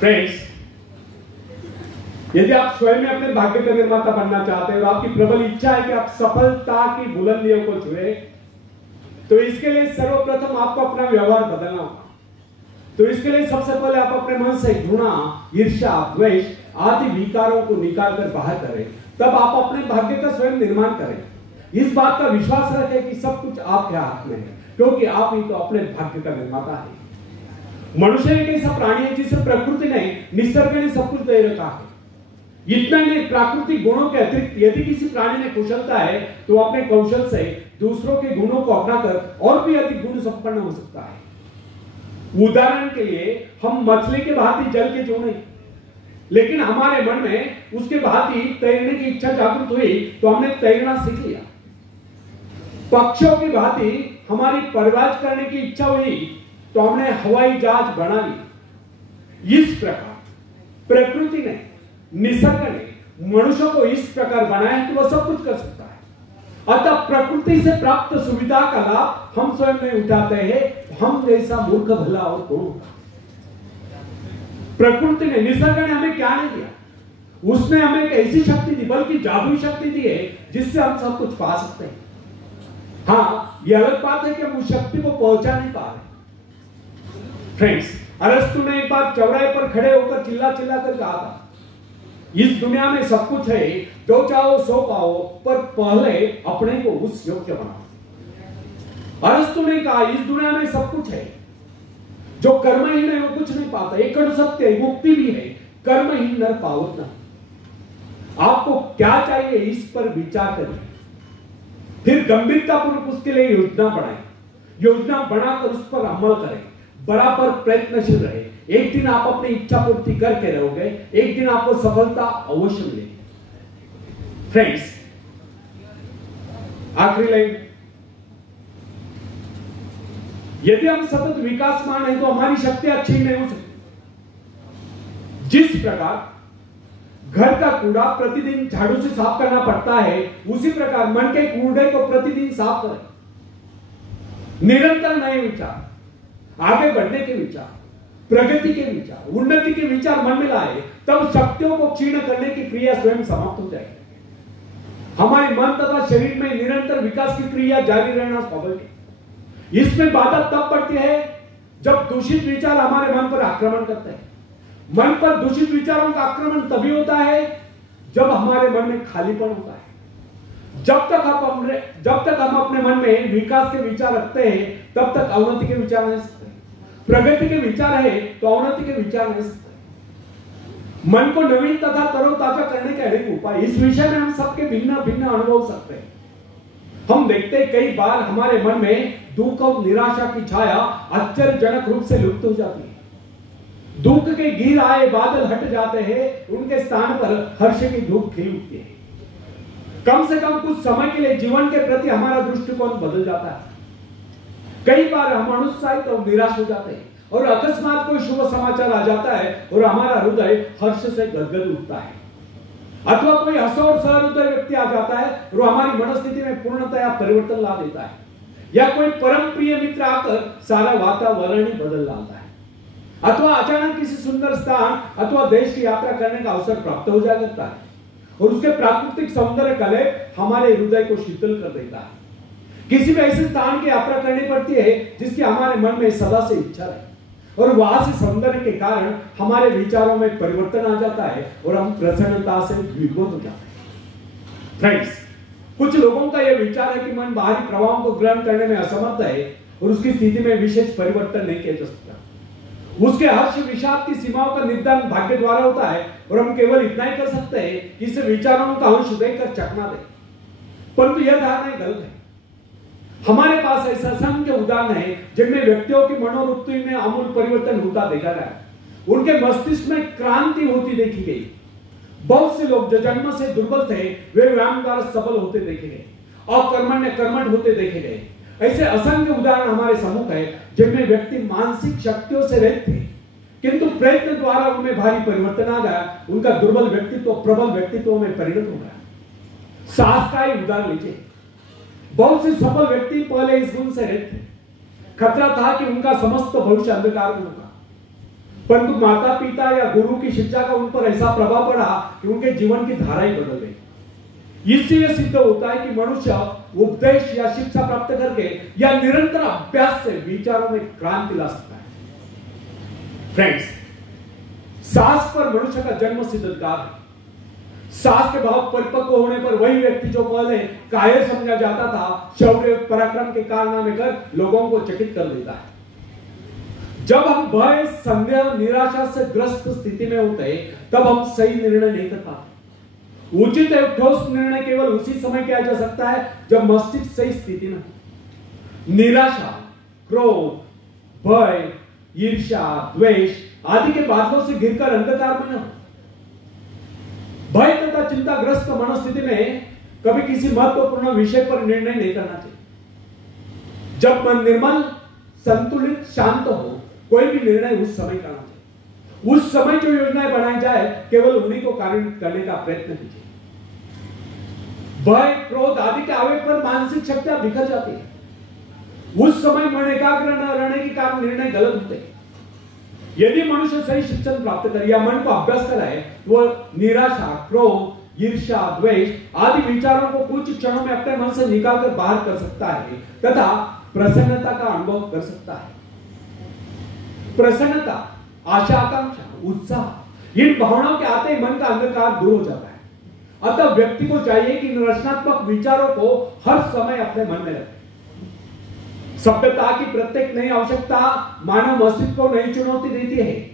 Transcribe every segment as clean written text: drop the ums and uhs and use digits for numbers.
Friends, यदि आप स्वयं में अपने भाग्य का निर्माता बनना चाहते हैं और आपकी प्रबल इच्छा है कि आप सफलता की बुलंदियों को छुए, तो इसके लिए सर्वप्रथम आपको अपना व्यवहार बदलना होगा। तो इसके लिए सबसे पहले आप अपने मन से घृणा, ईर्ष्या, द्वेष आदि विकारों को निकालकर बाहर करें। तब आप अपने भाग्य का स्वयं निर्माण करें। इस बात का विश्वास रखें कि सब कुछ आपके हाथ में है, क्योंकि आप ही तो अपने भाग्य का निर्माता है। मनुष्य एक ऐसा प्राणी है जिसे प्रकृति ने, निसर्ग ने सब कुछ दे रखा है। इतना ही नहीं, प्राकृतिक गुणों के अतिरिक्त यदि किसी प्राणी में कुशलता है तो अपने कौशल से दूसरों के गुणों को अपनाकर और भी अधिक गुण संपन्न हो सकता है। उदाहरण के लिए, हम मछली के भांति जल के जीव नहीं, लेकिन हमारे मन में उसके भांति तैरने की इच्छा जागृत हुई तो हमने तैरना सीख लिया। पक्षियों की भांति हमारी परवाज करने की इच्छा हुई तो हमने हवाई जहाज बना ली। इस प्रकार प्रकृति ने, निसर्ग ने मनुष्य को इस प्रकार बनाया कि वह सब कुछ कर सकता है। अतः प्रकृति से प्राप्त सुविधा का लाभ हम स्वयं नहीं उठाते हैं। हम जैसा मूर्ख भला और कौन होगा। प्रकृति ने, निसर्ग ने हमें क्या नहीं दिया? उसने हमें एक ऐसी शक्ति दी, बल्कि जादुई शक्ति दी है जिससे हम सब कुछ पा सकते हैं। हाँ, यह अलग बात है कि हम उस शक्ति को पहुंचा नहीं पा रहे। फ्रेंड्स, अरस्तु ने एक बार चौराहे पर खड़े होकर चिल्ला चिल्ला कर कहा था, इस दुनिया में सब कुछ है, जो चाहो सो पाओ, पर पहले अपने को उस योग्य बनाओ। अरस्तु ने कहा, इस दुनिया में सब कुछ है, जो कर्महीन है वो कुछ नहीं पाता। एक सत्य है, मुक्ति भी है, कर्महीन नर पावत नहीं। आपको क्या चाहिए इस पर विचार करें, फिर गंभीरतापूर्वक उसके लिए योजना बनाएं। योजना बनाकर उस पर अमल करें, बराबर प्रयत्नशील रहे। एक दिन आप अपनी इच्छा पूर्ति करके रहोगे, एक दिन आपको सफलता अवश्य मिलेगी। फ्रेंड्स, आखिरी लाइन, यदि हम सतत विकासमान है तो हमारी शक्तियां क्षीण नहीं हो सकती। जिस प्रकार घर का कूड़ा प्रतिदिन झाड़ू से साफ करना पड़ता है, उसी प्रकार मन के कूड़े को प्रतिदिन साफ करें। निरंतर नए विचार, आगे बढ़ने के विचार, प्रगति के विचार, उन्नति के विचार मन में लाए, तब शक्तियों को क्षीण करने की क्रिया स्वयं समाप्त हो जाएगी। हमारे मन तथा शरीर में निरंतर विकास की क्रिया जारी रहना स्वाभाविक है। इसमें बाधा तब पड़ती है जब दूषित विचार हमारे मन पर आक्रमण करते हैं। मन पर दूषित विचारों का आक्रमण तभी होता है जब हमारे मन में खालीपन होता है। जब तक हम अपने मन में विकास के विचार रखते हैं, तब तक अवनति के विचार नहीं सकते। प्रगति के विचार है तो अवनति के विचार नहीं सकते। मन को नवीन तथा तरोताजा करने के अनेक उपाय, इस विषय में हम सबके भिन्न भिन्न अनुभव सकते हैं। हम देखते हैं कई बार हमारे मन में दुख और निराशा की छाया आश्चर्यजनक रूप से लुप्त हो जाती है। दुख के घिर आए बादल हट जाते हैं, उनके स्थान पर हर्ष की धूप खिल उठती है। कम से कम कुछ समय के लिए जीवन के प्रति हमारा दृष्टिकोण बदल जाता है। कई बार हम अनुत्साहित और निराश हो जाते हैं और अकस्मात कोई शुभ समाचार आ जाता है और हमारा हृदय हर्ष से गदगद उठता है। अथवा कोई हंसो और सहृदय व्यक्ति आ जाता है और हमारी मनस्थिति में पूर्णतया परिवर्तन ला देता है। या कोई परम प्रिय मित्र आकर सारा वातावरण ही बदल डालता है। अथवा अचानक किसी सुंदर स्थान अथवा देश की यात्रा करने का अवसर प्राप्त हो जाता है और उसके प्राकृतिक सौंदर्य कलेप हमारे हृदय को शीतल कर देता है। किसी भी ऐसे स्थान की यात्रा करनी पड़ती है जिसकी हमारे मन में सदा से इच्छा है, और वहां से सौंदर्य के कारण हमारे विचारों में परिवर्तन आ जाता है और हम प्रसन्नता से विभोर हो जाते हैं। फ्रेंड्स, कुछ लोगों का यह विचार है कि मन बाहरी प्रभावों को ग्रहण करने में असमर्थ है और उसकी स्थिति में विशेष परिवर्तन नहीं किया जा सकता। उसके हर्ष विषाद की सीमाओं का निर्धारण भाग्य द्वारा होता है और हम केवल इतना ही कर सकते हैं कि इस विचारों का अंश देकर चकमा दे। परंतु यह धारणा गलत है। हमारे पास ऐसा असंख्य उदाहरण है जिनमें व्यक्तियों की मनोवृत्ति में आमूल परिवर्तन होता देखा गया। उनके मस्तिष्क में क्रांति होती देखी गई। बहुत से लोग जो जन्म से दुर्बल थे वे व्यायाम द्वारा सबल होते देखे गए, अकर्मण्य कर्मठ होते देखे गए। ऐसे असंख्य उदाहरण हमारे सम्मुख है जिनमें व्यक्ति मानसिक शक्तियों से रहित थे, किंतु प्रयत्न द्वारा उनमें भारी परिवर्तन आ गया। उनका दुर्बल व्यक्तित्व प्रबल व्यक्तित्व में परिणत हो गया। साहस का ही उदाहरण लीजिए। बहुत से सफल व्यक्ति पहले इस गुण से रहित थे। खतरा था कि उनका समस्त भविष्य अंधकार में होगा। परंतु माता पिता या गुरु की शिक्षा का उन पर ऐसा प्रभाव पड़ा कि उनके जीवन की धारा ही बदल गई। इससे यह सिद्ध होता है कि मनुष्य उपदेश या शिक्षा प्राप्त करके या निरंतर अभ्यास से विचारों में क्रांति ला सकता है। फ्रेंड्स, साहस पर मनुष्य का जन्म सिद्ध अधिकार है। साहस के भाव परिपक्व होने पर वही व्यक्ति जो पहले कायर समझा जाता था, शौर्य पराक्रम के कारनामे कर लोगों को चकित कर देता है। जब हम भय, संदेह, निराशा से ग्रस्त स्थिति में होते हैं, तब हम सही निर्णय नहीं कर पाते। उचित एवं ठोस निर्णय केवल उसी समय किया जा सकता है जब मस्तिष्क सही स्थिति में हो। निराशा, क्रोध, भय, ईर्ष्या, द्वेष आदि के बादलों से घिरकर अंधकार में न हो। भय तथा चिंताग्रस्त मनोस्थिति में कभी किसी महत्वपूर्ण विषय पर निर्णय नहीं करना चाहिए। जब मन निर्मल, संतुलित, शांत हो, कोई भी निर्णय उस समय करना चाहिए। उस समय जो योजनाएं बनाई जाए, केवल उन्हीं को कार्यान्वित करने का प्रयत्न कीजिए। भय, क्रोध आदि के आवेग पर मानसिक शक्तियां बिखर जाती है। उस समय मन एकाग्र न रहने के कारण निर्णय गलत होते हैं। यदि मनुष्य सही शिक्षण प्राप्त करे या मन को अभ्यास कराए, तो वह निराशा, क्रोध, ईर्ष्या, द्वेष आदि विचारों को कुछ क्षणों में अपने मन से निकालकर बाहर कर सकता है तथा प्रसन्नता का अनुभव कर सकता है। प्रसन्नता, आशा, आकांक्षा, उत्साह इन भावनाओं के आते ही मन का अंधकार दूर हो जाता है। अतः व्यक्ति को चाहिए कि रचनात्मक विचारों को हर समय अपने मन में रखे। सभ्यता की प्रत्येक नई आवश्यकता मानव मस्तिष्क को नई चुनौती देती है,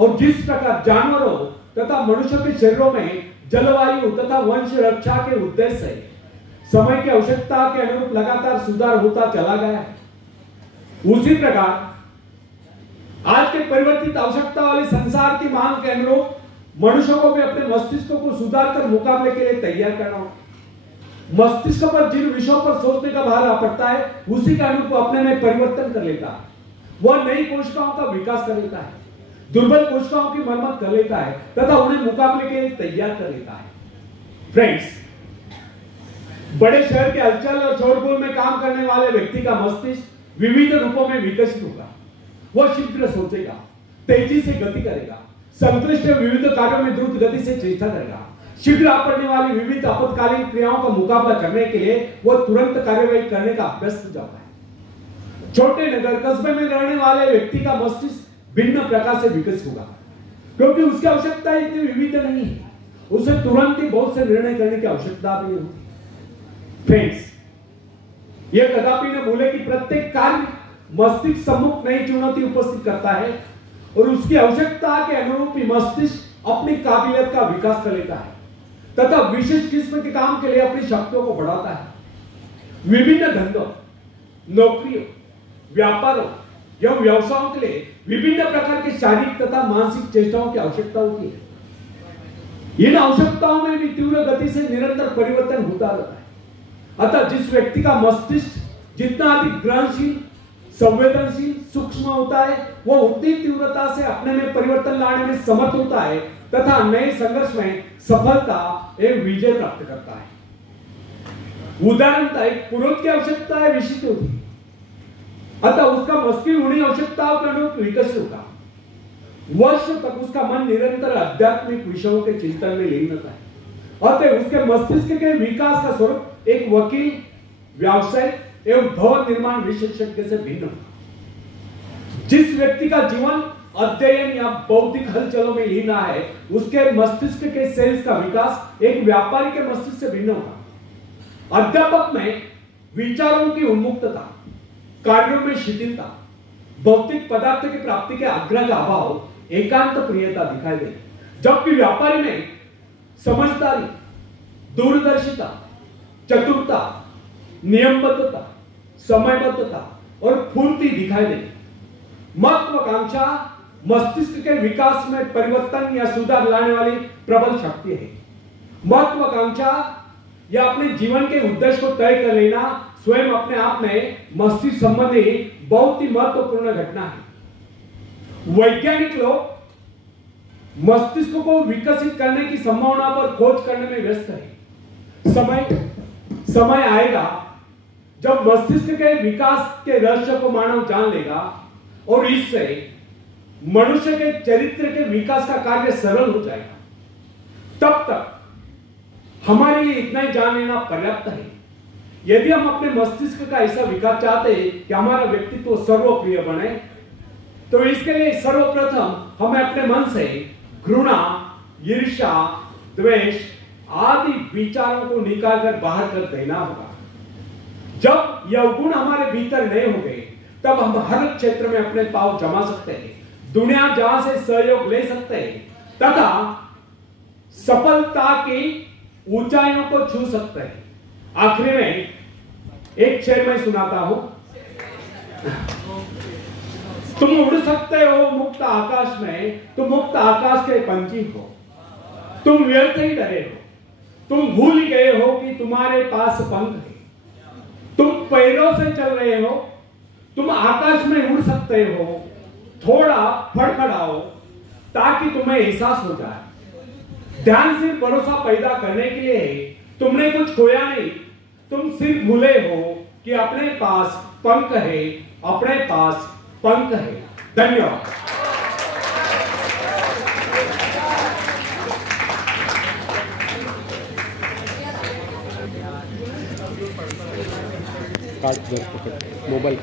और जिस प्रकार जानवरों तथा मनुष्यों के शरीरों में जलवायु तथा वंश रक्षा के उद्देश्य से समय की आवश्यकता के अनुरूप लगातार सुधार होता चला गया है, उसी प्रकार आज के परिवर्तित आवश्यकता वाले संसार की मांग के अनुरूप मनुष्यों को भी अपने मस्तिष्क को सुधार कर मुकाबले के लिए तैयार करना होगा। मस्तिष्क पर जिन विषयों पर सोचने का भार आ पड़ता है, उसी के अनुरूप अपने में परिवर्तन कर लेता है। वह नई कोशिकाओं का विकास कर लेता है, दुर्बल कोशिकाओं की मरम्मत कर लेता है तथा उन्हें मुकाबले के लिए तैयार कर लेता है। फ्रेंड्स, बड़े शहर के हलचल और शोरगुल में काम करने वाले व्यक्ति का मस्तिष्क विविध रूपों में विकसित होगा। वह शीघ्र सोचेगा, तेजी से गति करेगा, संक्लिष्ट विविध कार्यों में द्रुत गति से चेष्टा करेगा। शीघ्र पड़ने वाली विविध आपातकालीन क्रियाओं का मुकाबला करने के लिए वह तुरंत कार्यवाही करने का अभ्यस्त हो जाता है। छोटे नगर कस्बे में रहने वाले व्यक्ति का मस्तिष्क भिन्न प्रकार से विकसित होगा, क्योंकि उसकी आवश्यकता इतनी विविध नहीं है। उसे तुरंत ही बहुत से निर्णय करने की आवश्यकता भी होती। फ्रेंड्स, यह कदापि न भूले कि प्रत्येक कार्य मस्तिष्क सम्मुख नई चुनौती उपस्थित करता है, और उसकी आवश्यकता के अनुरूप ही मस्तिष्क अपनी काबिलियत का विकास कर लेता है तथा विशेष किस्म के काम के लिए अपनी शक्तियों को बढ़ाता है। विभिन्न धंधों, नौकरियों, व्यापारों या व्यवसायों के लिए विभिन्न प्रकार के शारीरिक तथा मानसिक चेष्टाओं की आवश्यकता होती है। इन आवश्यकताओं में भी तीव्र गति से निरंतर परिवर्तन होता रहता है। अतः जिस व्यक्ति का मस्तिष्क जितना अधिक ग्रहणशील, संवेदनशील, सूक्ष्म होता है, वह उतनी तीव्रता से अपने में परिवर्तन लाने में समर्थ होता है तथा नए संघर्ष में सफलता एवं विजय प्राप्त करता है। उदाहरणतः एक पुरोहित की आवश्यकताएं विशिष्ट होती है, अतः उसका मस्तिष्क उन्हीं आवश्यकताओं के अनुरूप विकसित होगा। वर्ष तक उसका मन निरंतर आध्यात्मिक विषयों के चिंतन में लीन रहता है। अतः उसके मस्तिष्क के विकास का स्वरूप एक वकील, व्यवसायिक एवं भवन निर्माण विशेषज्ञ से भिन्न होगा। जिस व्यक्ति का जीवन अध्ययन या बौद्धिक हलचलों में लीन है, उसके मस्तिष्क के सेल्स का विकास एक व्यापारी के मस्तिष्क से भिन्न होगा। अध्यापक में विचारों की उन्मुक्तता, कार्यों में शिथिलता, भौतिक पदार्थ की प्राप्ति के आग्रह का अभाव, एकांत प्रियता दिखाई दे, जबकि व्यापारी में समझदारी, दूरदर्शिता, चतुरता, नियमबद्धता, समयबद्धता और फूर्ति दिखाई दे। महत्वाकांक्षा मस्तिष्क के विकास में परिवर्तन या सुधार लाने वाली प्रबल शक्ति है। महत्वाकांक्षा या अपने जीवन के उद्देश्य को तय कर लेना स्वयं अपने आप में मस्तिष्क संबंधी बहुत ही महत्वपूर्ण घटना है। वैज्ञानिक लोग मस्तिष्क को विकसित करने की संभावना पर खोज करने में व्यस्त है। समय आएगा जब मस्तिष्क के विकास के रहस्य को मानव जान लेगा और इससे मनुष्य के चरित्र के विकास का कार्य सरल हो जाएगा। तब तक हमारे लिए इतना ही जान लेना पर्याप्त है। यदि हम अपने मस्तिष्क का ऐसा विकास चाहते हैं कि हमारा व्यक्तित्व सर्वप्रिय बने, तो इसके लिए सर्वप्रथम हमें अपने मन से घृणा, ईर्ष्या, द्वेष आदि विचारों को निकालकर बाहर कर देना होगा। जब यह गुण हमारे भीतर नहीं होंगे, तब हम हर क्षेत्र में अपने पांव जमा सकते हैं, दुनिया जहां से सहयोग ले सकते हैं तथा सफलता की ऊंचाइयों को छू सकते हैं। आखिरी में एक शेर मैं सुनाता हूं। तुम उड़ सकते हो मुक्त आकाश में, तुम मुक्त आकाश के पंछी हो। तुम व्यर्थ ही डरे हो, तुम भूल गए हो कि तुम्हारे पास पंख है। तुम पैरों से चल रहे हो, तुम आकाश में उड़ सकते हो। थोड़ा फड़फड़ाओ ताकि तुम्हें एहसास हो जाए। ध्यान से भरोसा पैदा करने के लिए तुमने कुछ खोया नहीं, तुम सिर्फ भूले हो कि अपने पास पंख है, अपने पास पंख है। धन्यवाद। कार्ड पकड़ मोबाइल